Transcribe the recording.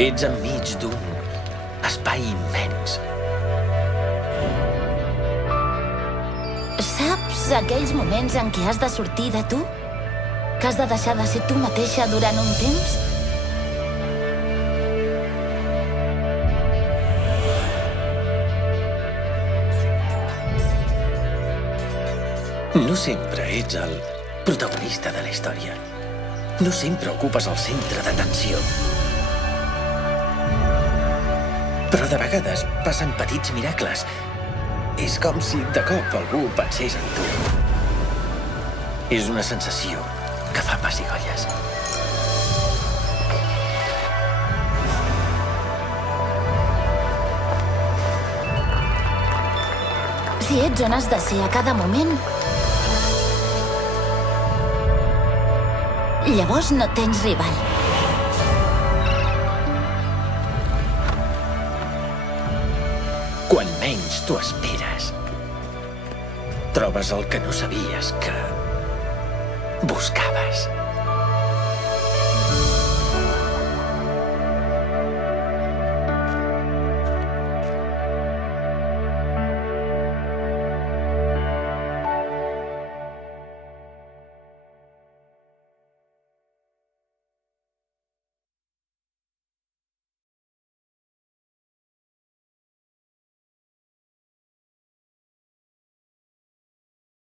Ets enmig d'un espai immens. Saps aquells moments en què has de sortir de tu? Que has de deixar de ser tu mateixa durant un temps? No sempre ets el protagonista de la història. No sempre ocupes el centre d'atenció. Però de vegades passen petits miracles. És com si de cop algú pensés en tu. És una sensació que fa pessigolles. Si ets on has de ser a cada moment, llavors no tens rival. Quan menys t'ho esperes, trobes el que no sabies que buscaves.